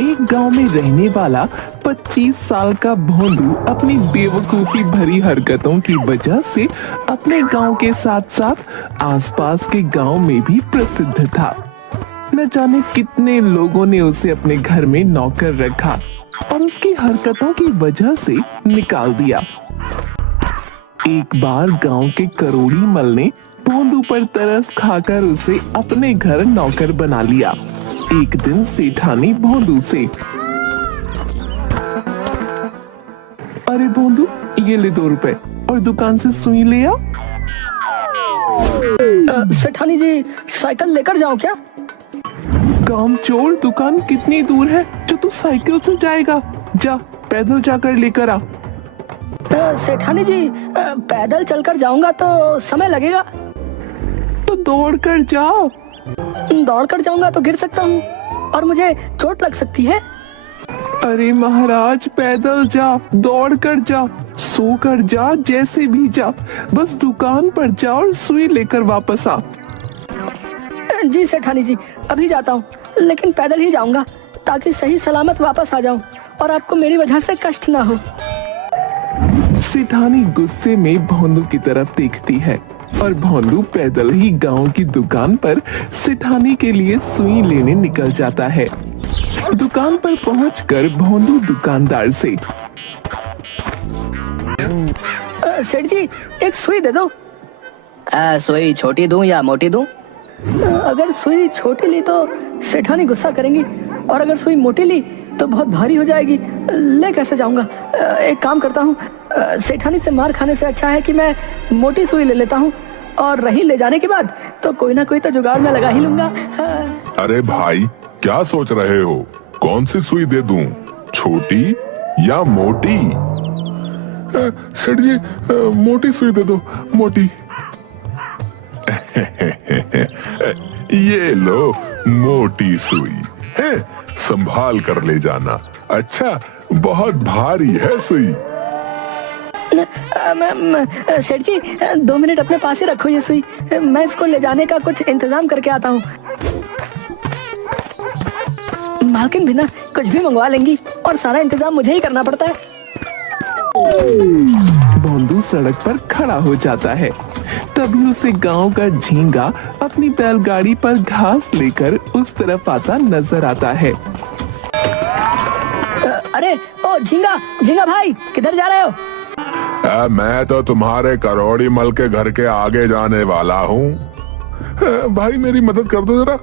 एक गांव में रहने वाला 25 साल का भोंदू अपनी बेवकूफी भरी हरकतों की वजह से अपने गांव के साथ साथ आसपास के गांव में भी प्रसिद्ध था। न जाने कितने लोगों ने उसे अपने घर में नौकर रखा और उसकी हरकतों की वजह से निकाल दिया। एक बार गांव के करोड़ी मल ने भोंदू पर तरस खाकर उसे अपने घर नौकर बना लिया। एक दिन सेठानी भोंदू से, अरे भोंदू, ये ले 2 रुपए और दुकान से सुई ले आ। सेठानी जी, साइकिल लेकर जाऊं क्या? कामचोर, दुकान कितनी दूर है जो तू साइकिल से जाएगा? जा, पैदल जाकर लेकर आ। सेठानी जी, पैदल चलकर जाऊंगा तो समय लगेगा। तो दौड़ कर जा। दौड़कर जाऊंगा तो गिर सकता हूँ और मुझे चोट लग सकती है। अरे महाराज, पैदल जा, दौड़ कर जा, सो कर जा, जैसे भी जा, बस दुकान पर जा और सुई लेकर वापस आ। जी सेठानी जी, अभी जाता हूँ, लेकिन पैदल ही जाऊंगा ताकि सही सलामत वापस आ जाऊं और आपको मेरी वजह से कष्ट ना हो। सेठानी गुस्से में भोंदू की तरफ देखती है और भोंदू पैदल ही गांव की दुकान पर सेठानी के लिए सुई लेने निकल जाता है। दुकान पर पहुंचकर भोंदू दुकानदार से, सेठ जी, एक सुई दे दो। सुई छोटी दूं या मोटी दूं? अगर सुई छोटी ली तो सेठानी गुस्सा करेंगी और अगर सुई मोटी ली तो बहुत भारी हो जाएगी। ले कैसे जाऊंगा? एक काम करता हूँ, सेठानी से मार खाने से अच्छा है कि मैं मोटी सुई ले लेता हूँ और रही ले जाने के बाद तो कोई ना कोई तो जुगाड़ में लगा ही लूंगा। अरे भाई, क्या सोच रहे हो? कौन सी सुई दे दूं, छोटी या मोटी? सेठ जी, मोटी सुई दे दो, मोटी। ये लो मोटी सुई है, संभाल कर ले जाना। अच्छा, बहुत भारी है सुई। सेठ जी, 2 मिनट अपने पास ही रखो ये सुई, मैं इसको ले जाने का कुछ इंतजाम करके आता हूँ। मालकिन भी ना कुछ भी मंगवा लेंगी और सारा इंतजाम मुझे ही करना पड़ता है। भोंदू सड़क पर खड़ा हो जाता है। तभी उसे गांव का झींगा अपनी बैलगाड़ी पर घास लेकर उस तरफ आता नजर आता है। अरे ओ झींगा, झींगा भाई, किधर जा रहे हो? मैं तो तुम्हारे करोड़ी मल के घर के आगे जाने वाला हूँ। भाई, मेरी मदद कर दो जरा।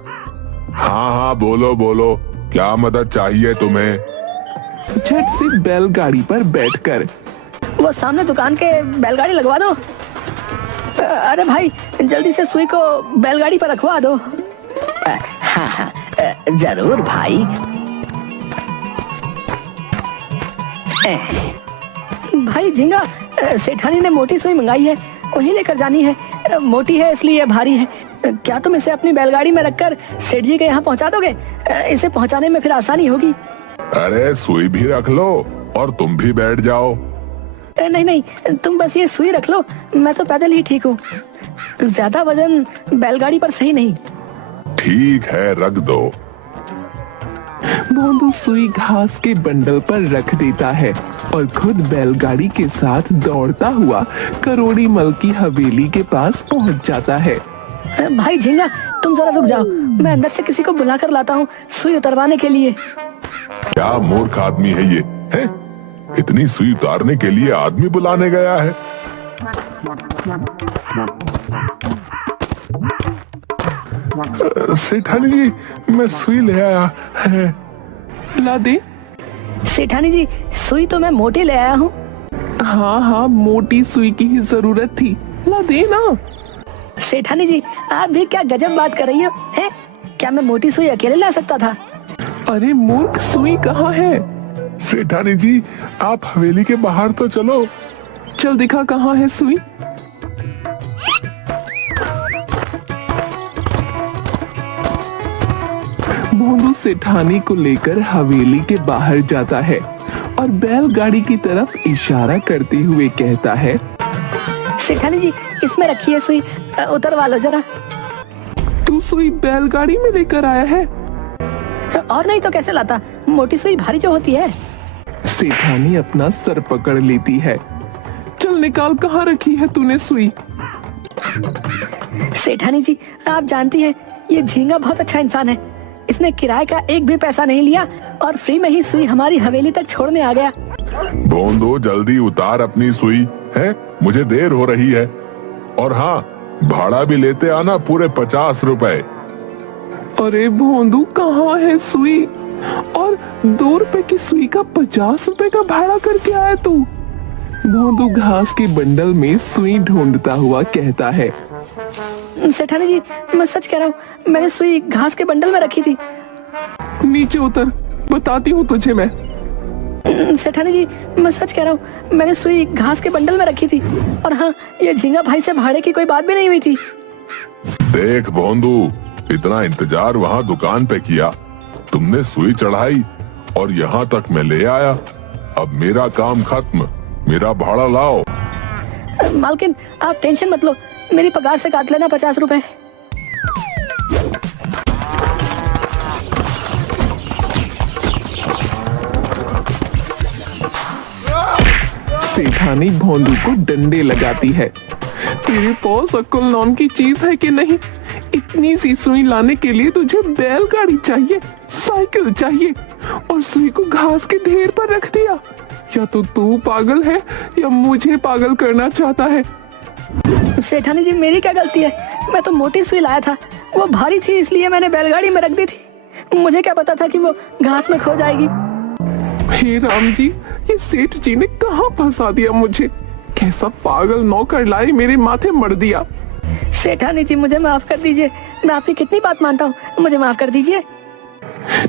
हाँ हाँ, बोलो बोलो, क्या मदद चाहिए तुम्हें? झट से बैलगाड़ी पर बैठकर, वो सामने दुकान के बैलगाड़ी लगवा दो। अरे भाई, जल्दी से सुई को बैलगाड़ी पर रखवा दो। हाँ हाँ, जरूर भाई। भाई झींगा, सेठानी ने मोटी सुई मंगाई है, वहीं लेकर जानी है। मोटी है इसलिए भारी है। क्या तुम इसे अपनी बैलगाड़ी में रखकर सेठ जी के यहाँ पहुँचा दोगे? इसे पहुँचाने में फिर आसानी होगी। अरे सुई भी रख लो और तुम भी बैठ जाओ। नहीं नहीं, तुम बस ये सुई रख लो, मैं तो पैदल ही ठीक हूँ। ज्यादा वजन बैलगाड़ी पर सही नहीं। ठीक है, रख दो। भोंदू सुई घास के बंडल पर रख देता है और खुद बैलगाड़ी के साथ दौड़ता हुआ करोड़ी मल की हवेली के पास पहुंच जाता है। भाई झींगा, तुम जरा रुक जाओ, मैं अंदर से किसी को बुला कर लाता हूँ सुई उतरवाने के लिए। क्या मूर्ख आदमी है ये, है? इतनी सुई उतारने के लिए आदमी बुलाने गया है। सेठानी जी, मैं सुई ले आया है। ला दे। सेठानी जी, सुई तो मैं मोटी ले आया हूँ। हाँ हाँ, मोटी सुई की ही जरूरत थी, ला दे ना। सेठानी जी, आप भी क्या गजब बात कर रही हो, हैं? क्या मैं मोटी सुई अकेले ला सकता था? अरे मूर्ख, सुई कहाँ है? सेठानी जी, आप हवेली के बाहर तो चलो। चल दिखा, कहाँ है सुई? भोंदू सेठानी को लेकर हवेली के बाहर जाता है और बैलगाड़ी की तरफ इशारा करते हुए कहता है, सेठानी जी, इसमें रखिए सुई, उतरवा लो जरा। तू सुई बैलगाड़ी में लेकर आया है? और नहीं तो कैसे लाता, मोटी सुई भारी जो होती है। सेठानी अपना सर पकड़ लेती है। चल निकाल, कहाँ रखी है तूने सुई? सेठानी जी, आप जानती हैं ये झींगा बहुत अच्छा इंसान है। इसने किराए का एक भी पैसा नहीं लिया और फ्री में ही सुई हमारी हवेली तक छोड़ने आ गया। भोंदू जल्दी उतार अपनी सुई, है मुझे देर हो रही है। और हाँ, भाड़ा भी लेते आना, पूरे 50 रुपए। अरे भोंदू, कहाँ है सुई? और 2 रुपए की सुई का 50 रुपए का भाड़ा करके आया तू? भोंदू घास के बंडल में सुई ढूंढता हुआ कहता है। सेठानी जी, मैं सच कह रहा हूँ, मैंने सुई घास के बंडल में रखी थी। नीचे उतर, बताती हूँ तुझे मैं। सेठानी जी, मैं सच कह रहा हूँ, मैंने सुई घास के बंडल में रखी थी। और हाँ, ये झींगा भाई से भाड़े की कोई बात भी नहीं हुई थी। देख भोंदू, इतना इंतजार वहाँ दुकान पे किया, तुमने सुई चढ़ाई और यहाँ तक मैं ले आया। अब मेरा काम खत्म, मेरा भाड़ा लाओ। मालकिन, आप टेंशन मत लो, मेरी पगार से काट लेना 50 रुपए। सेठानी भोंदू को डंडे लगाती है। तेरे पास अक्ल नाम की चीज है कि नहीं? इतनी सी सुई लाने के लिए तुझे बैलगाड़ी चाहिए, साइकिल चाहिए, और सुई को घास के ढेर पर रख दिया। या तो तू पागल है या मुझे पागल करना चाहता है। सेठानी जी, मेरी क्या गलती है? मैं तो मोटी सुई लाया था, वो भारी थी इसलिए मैंने बैलगाड़ी में रख दी थी। मुझे क्या पता था कि वो घास में खो जाएगी। हे राम जी, ये सेठ जी ने कहाँ फंसा दिया मुझे? कैसा पागल नौकर लाए मेरे माथे मर दिया। सेठानी जी, मुझे माफ कर दीजिए, मैं आपकी कितनी बात मानता हूँ, मुझे माफ कर दीजिए।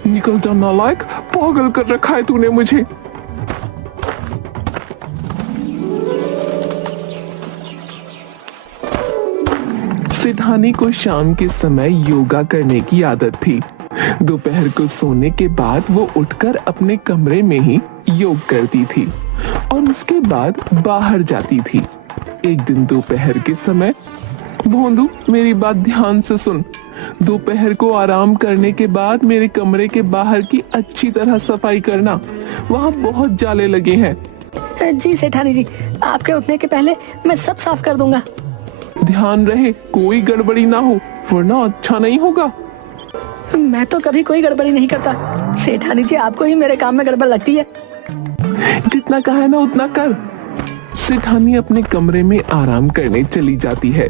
निकल जा नालायक, पागल कर रखा है तूने मुझे। सेठानी को शाम के समय योगा करने की आदत थी। दोपहर को सोने के बाद वो उठकर अपने कमरे में ही योग करती थी और उसके बाद बाहर जाती थी। एक दिन दोपहर के समय, भोंदू मेरी बात ध्यान से सुन, दोपहर को आराम करने के बाद मेरे कमरे के बाहर की अच्छी तरह सफाई करना, वहाँ बहुत जाले लगे हैं। जी सेठानी जी, आपके उठने के पहले मैं सब साफ कर दूंगा। ध्यान रहे कोई गड़बड़ी ना हो, वरना अच्छा नहीं होगा। मैं तो कभी कोई गड़बड़ी नहीं करता। सेठानी जी, आपको ही मेरे काम में गड़बड़ लगती है। जितना कहा है ना उतना कर। सेठानी अपने कमरे में आराम करने चली जाती है।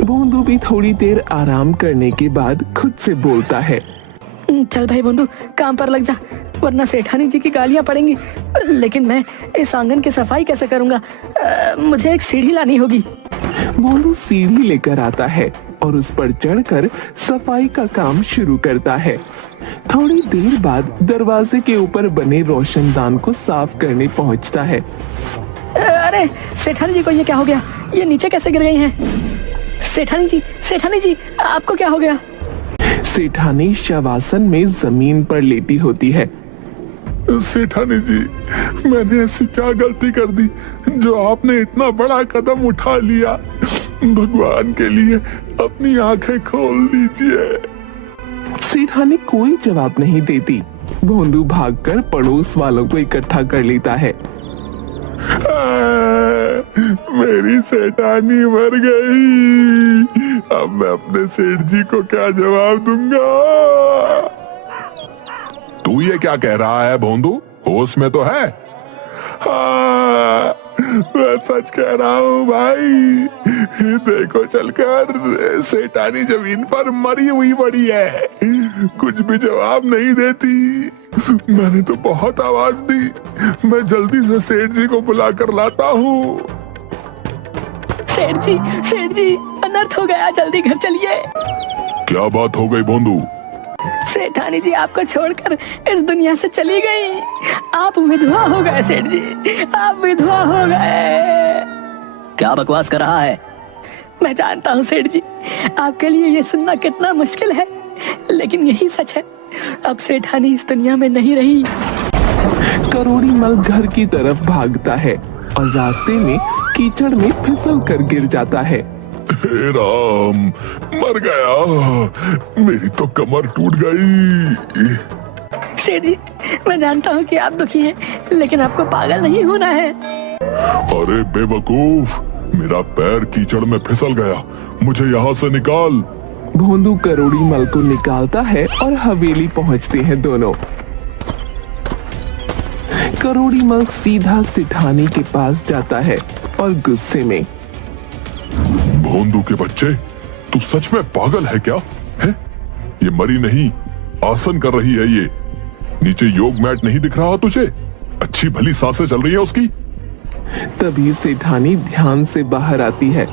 भोंदू भी थोड़ी देर आराम करने के बाद खुद से बोलता है। चल भाई भोंदू, काम पर लग जा, वरना सेठानी जी की गालियां पड़ेंगी। लेकिन मैं इस आंगन की सफाई कैसे करूंगा? मुझे एक सीढ़ी लानी होगी। भोंदू सीढ़ी लेकर आता है और उस पर चढ़कर सफाई का काम शुरू करता है। थोड़ी देर बाद दरवाजे के ऊपर बने रोशनदान को साफ करने पहुंचता है। अरे सेठानी जी को ये क्या हो गया? ये नीचे कैसे गिर गई हैं? सेठानी जी, आपको क्या हो गया? सेठानी शवासन में जमीन पर लेटी होती है। सेठानी जी, मैंने ऐसी क्या गलती कर दी जो आपने इतना बड़ा कदम उठा लिया? भगवान के लिए अपनी आंखें खोल दीजिए। सेठानी कोई जवाब नहीं देती। भोंदू भागकर पड़ोस वालों को इकट्ठा कर लेता है। मेरी सेठानी मर गई, अब मैं अपने सेठ जी को क्या जवाब दूंगा? तू ये क्या कह रहा है भोंदू? होश में तो है? हाँ, मैं सच कह रहा हूँ भाई। देखो चलकर, सेठानी जमीन पर मरी हुई पड़ी है, कुछ भी जवाब नहीं देती। मैंने तो बहुत आवाज दी। मैं जल्दी से सेठ जी को बुलाकर लाता हूँ। सेठ जी, अनर्थ हो गया, जल्दी घर चलिए। क्या बात हो गई भोंदू? सेठानी जी आपको छोड़कर इस दुनिया से चली गई। आप विधवा हो गए सेठ जी, आप विधवा हो गए। क्या बकवास कर रहा है? मैं जानता हूँ सेठ जी, आपके लिए ये सुनना कितना मुश्किल है, लेकिन यही सच है। अब सेठानी इस दुनिया में नहीं रही। करोड़ी मल घर की तरफ भागता है और रास्ते में कीचड़ में फिसल कर गिर जाता है। हे राम, मर गया, मेरी तो कमर टूट गई। सेठ जी, मैं जानता हूँ कि आप दुखी हैं, लेकिन आपको पागल नहीं होना है। अरे बेवकूफ, मेरा पैर कीचड़ में फिसल गया, मुझे यहाँ से निकाल। भोंदू करोड़ी मल को निकालता है और हवेली पहुंचते हैं दोनों। करोड़ी मल सीधा सिठानी के पास जाता है और गुस्से में, भोंदू के बच्चे, तू सच में पागल है क्या? है? ये मरी नहीं, आसन कर रही है ये। नीचे योग मैट नहीं दिख रहा तुझे? अच्छी भली सांसें चल रही है उसकी। तभी सेठानी ध्यान से बाहर आती है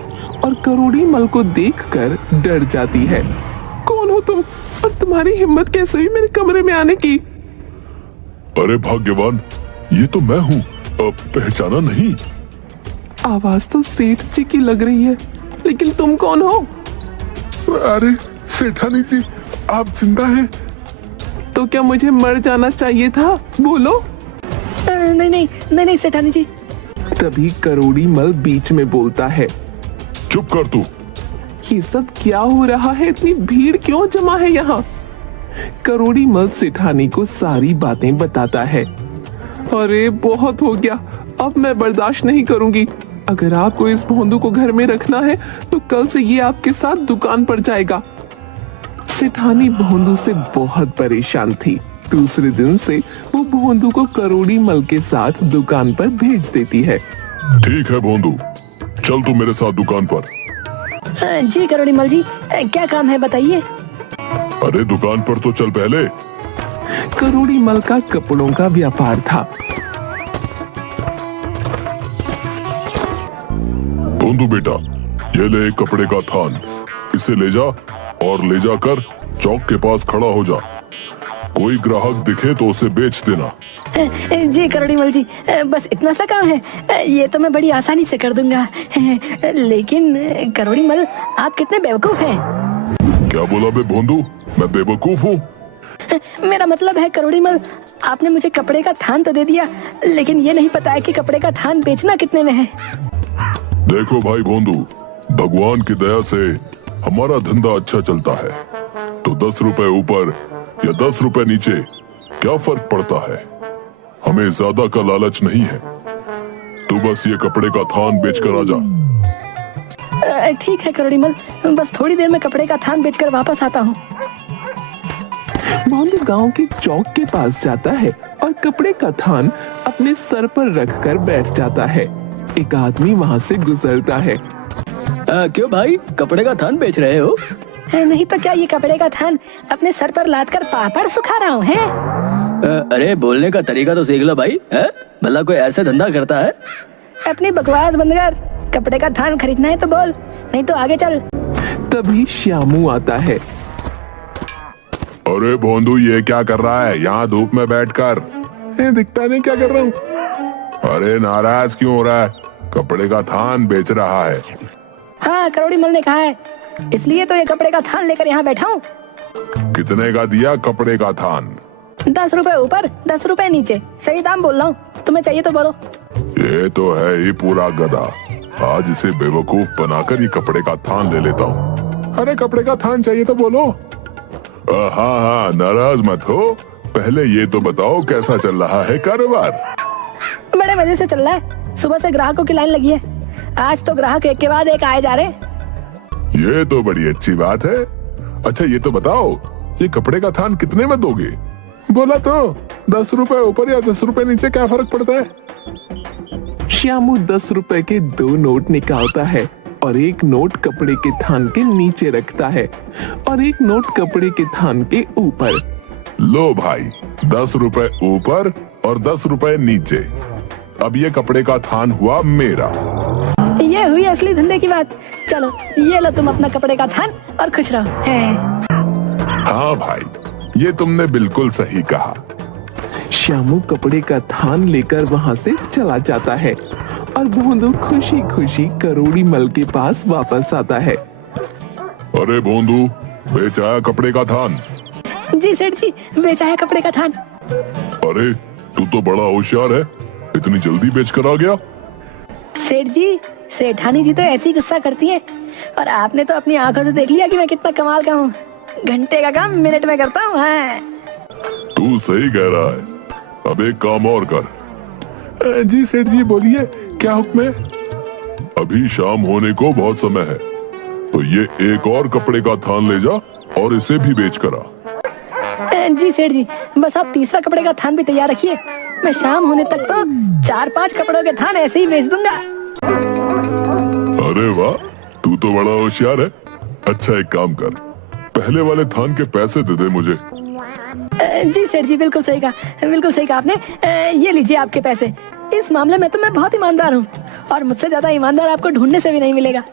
और करोड़ी मल को देखकर डर जाती है। कौन हो तुम और तुम्हारी हिम्मत कैसे हुई मेरे कमरे में आने की? अरे भाग्यवान, ये तो मैं हूँ, अब पहचाना नहीं? आवाज तो सेठ जी की लग रही है, लेकिन तुम कौन हो? अरे सेठानी जी, आप जिंदा हैं? तो क्या मुझे मर जाना चाहिए था? बोलो। नहीं नहीं नहीं नहीं सेठानी जी। तभी करोड़ी मल बीच में बोलता है, चुप कर तू। ये सब क्या हो रहा है? इतनी भीड़ क्यों जमा है यहाँ? करोड़ी मल सेठानी को सारी बातें बताता है। अरे बहुत हो गया, अब मैं बर्दाश्त नहीं करूंगी। अगर आपको इस भोंदू को घर में रखना है तो कल से ये आपके साथ दुकान पर जाएगा। सेठानी भोंदू से बहुत परेशान थी। दूसरे दिन से वो भोंदू को करोड़ी मल के साथ दुकान पर भेज देती है। ठीक है भोंदू, चल तू मेरे साथ दुकान पर। जी करोड़ी मल जी, क्या काम है बताइए। अरे दुकान पर तो चल पहले। करोड़ी मल का कपड़ों का व्यापार था। भोंदू बेटा, ये ले एक कपड़े का थान, इसे ले जा और ले जाकर चौक के पास खड़ा हो जा। कोई ग्राहक दिखे तो उसे बेच देना। जी करोड़ी मल जी, बस इतना सा काम है, ये तो मैं बड़ी आसानी से कर दूंगा। लेकिन करोड़ी मल, आप कितने बेवकूफ हैं। क्या बोला बे भोंदू, मैं बेवकूफ हूँ? मेरा मतलब है करोड़ी मल, आपने मुझे कपड़े का थान तो दे दिया, लेकिन ये नहीं पता है कि कपड़े का थान बेचना कितने में है। देखो भाई भोंदू, भगवान की दया से हमारा धंधा अच्छा चलता है, तो 10 रुपए ऊपर या 10 रुपए नीचे क्या फर्क पड़ता है? हमें ज्यादा का लालच नहीं है। तू बस ये कपड़े का थान बेचकर आ जा। ठीक है करोड़ी मल, बस थोड़ी देर में कपड़े का थान बेचकर वापस आता हूँ। भोंदू गांव के चौक के पास जाता है और कपड़े का थान अपने सर पर रखकर बैठ जाता है। एक आदमी वहाँ से गुजरता है। क्यों भाई, कपड़े का थान बेच रहे हो? नहीं तो क्या, ये कपड़े का थान अपने सर पर लाद कर पापड़ सुखा रहा हूँ। अरे बोलने का तरीका तो सीख लो भाई, है? भला कोई ऐसा धंधा करता है? अपनी बकवास बंद कर, कपड़े का थान खरीदना है तो बोल, नहीं तो आगे चल। तभी श्यामू आता है। अरे भोंदू, ये क्या कर रहा है यहाँ धूप में बैठकर? दिखता नहीं क्या कर रहा हूँ? अरे नाराज क्यों हो रहा है? कपड़े का थान बेच रहा है। हाँ, करोड़ी मल ने कहा है, इसलिए तो ये कपड़े का थान लेकर यहाँ बैठा हूँ। कितने का दिया कपड़े का थान? 10 रुपए ऊपर 10 रुपए नीचे, सही दाम बोल रहा हूँ, तुम्हें चाहिए तो बोलो। ये तो है ही पूरा गधा, आज इसे बेवकूफ बनाकर ये कपड़े का थान ले लेता हूँ। अरे कपड़े का थान चाहिए तो बोलो। हाँ हाँ, नाराज मत हो, पहले ये तो बताओ कैसा चल रहा है कारोबार? बड़े मजे से चल रहा है, सुबह से ग्राहकों की लाइन लगी है। आज तो ग्राहक एक के बाद एक आए जा रहे हैं। ये तो बड़ी अच्छी बात है। अच्छा ये तो बताओ, ये कपड़े का थान कितने में दोगे? बोला तो 10 रुपए ऊपर या 10 रुपए नीचे क्या फर्क पड़ता है? श्यामू 10 रुपए के 2 नोट निकालता है और एक नोट कपड़े के थान के नीचे रखता है और एक नोट कपड़े के थान के ऊपर। लो भाई, 10 रुपए ऊपर और 10 रुपए नीचे। अब ये कपड़े का थान हुआ मेरा। ये हुई असली धंधे की बात। चलो ये लो तुम अपना कपड़े का थान और खुश रहो। हाँ भाई, ये तुमने बिल्कुल सही कहा। श्यामू कपड़े का थान लेकर वहाँ से चला जाता है और भोंदू खुशी खुशी करोड़ी मल के पास वापस आता है। अरे भोंदू, बेच आया कपड़े का थान? जी सेठ जी, बेचा है कपड़े का थान। अरे तू तो बड़ा होशियार है, इतनी जल्दी बेच कर आ गया। सेठ जी, सेठानी जी तो ऐसी गुस्सा करती है, और आपने तो अपनी आंखों से देख लिया कि मैं कितना कमाल का हूँ। घंटे का काम मिनट में करता हूँ। हाँ। तू सही कह रहा है। अब एक काम और कर। जी सेठ जी बोलिए, क्या हुक्म है? अभी शाम होने को बहुत समय है, तो ये एक और कपड़े का थान ले जा और इसे भी बेच कर आ। जी सेठ जी, बस आप तीसरा कपड़े का थान भी तैयार रखिए। मैं शाम होने तक तो 4-5 कपड़ों के थान ऐसे ही बेच दूंगा। अरे वाह, तू तो बड़ा होशियार है। अच्छा एक काम कर, पहले वाले थान के पैसे दे दे मुझे। जी सेठ जी, बिल्कुल सही कहा आपने। ये लीजिए आपके पैसे। इस मामले में तो मैं बहुत ईमानदार हूँ, और मुझसे ज्यादा ईमानदार आपको ढूंढने से भी नहीं मिलेगा।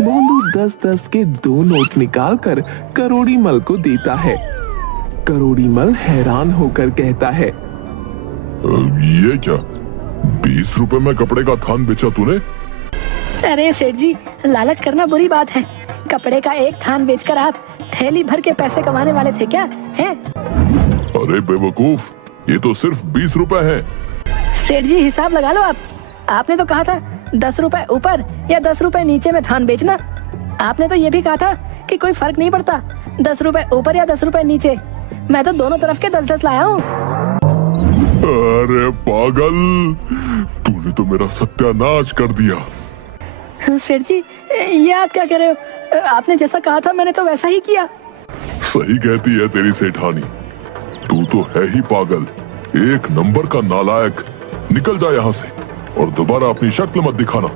भोंदू 10-10 के 2 नोट निकाल कर करोड़ी मल को देता है। करोड़ी मल हैरान होकर कहता है, ये क्या, 20 रुपए में कपड़े का थान बेचा तूने? अरे सेठ जी, लालच करना बुरी बात है। कपड़े का एक थान बेचकर आप थैली भर के पैसे कमाने वाले थे क्या? हैं? अरे बेवकूफ, ये तो सिर्फ 20 रुपए है। सेठ जी हिसाब लगा लो आप। आपने तो कहा था 10 रुपए ऊपर या 10 रुपए नीचे में थान बेचना। आपने तो ये भी कहा था कि कोई फर्क नहीं पड़ता 10 रुपए ऊपर या 10 रुपए नीचे। मैं तो दोनों तरफ के 10-10 लाया हूँ। अरे पागल, तूने तो मेरा सत्यानाश कर दिया। सेठ जी, ये आप क्या कह रहे हो? आपने जैसा कहा था मैंने तो वैसा ही किया। सही कहती है तेरी सेठानी। तू तो है ही पागल, एक नंबर का नालायक। निकल जा यहाँ से और दोबारा अपनी शक्ल मत दिखाना।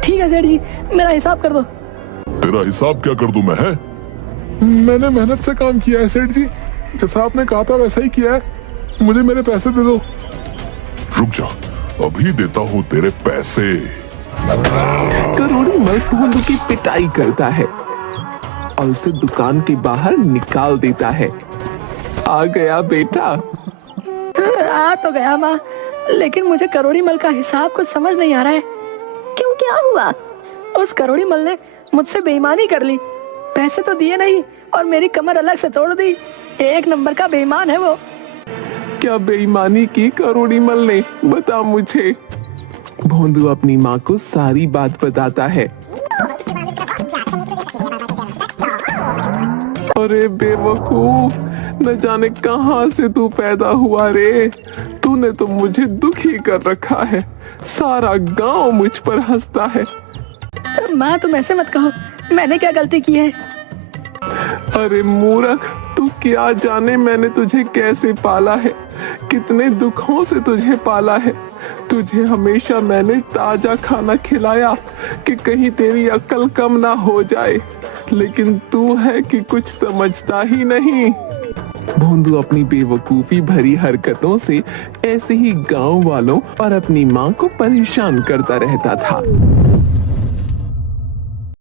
ठीक है सेठ जी, मेरा हिसाब कर दो। तेरा हिसाब क्या कर दूं मैं? है मैंने मेहनत से काम किया है सेठ जी, जैसा आपने कहा था वैसा ही किया है। मुझे मेरे पैसे दे दो। रुक जा, अभी देता हूँ तेरे पैसे। करोड़ी मल भोंदू की पिटाई करता है और उसे दुकान के बाहर निकाल देता है। आ गया बेटा। आ तो गया माँ, लेकिन मुझे करोड़ी मल का हिसाब कुछ समझ नहीं आ रहा है। क्यों, क्या हुआ? उस करोड़ी मल ने मुझसे बेईमानी कर ली। पैसे तो दिए नहीं और मेरी कमर अलग से तोड़ दी। एक नंबर का बेईमान है वो। क्या बेईमानी की करोड़ी मल ने? बता मुझे। भोंदू अपनी माँ को सारी बात बताता है। अरे बेवकूफ, न जाने कहाँ से तू पैदा हुआ रे। तूने तो मुझे दुखी कर रखा है। सारा गांव मुझ पर हंसता है। माँ तुम ऐसे मत कहो, मैंने क्या गलती की है? अरे मूर्ख, तू क्या जाने मैंने तुझे कैसे पाला है, कितने दुखों से तुझे पाला है। तुझे हमेशा मैंने ताजा खाना खिलाया कि कहीं तेरी अक्ल कम ना हो जाए, लेकिन तू है कि कुछ समझता ही नहीं। भोंदू अपनी बेवकूफी भरी हरकतों से ऐसे ही गांव वालों और अपनी माँ को परेशान करता रहता था।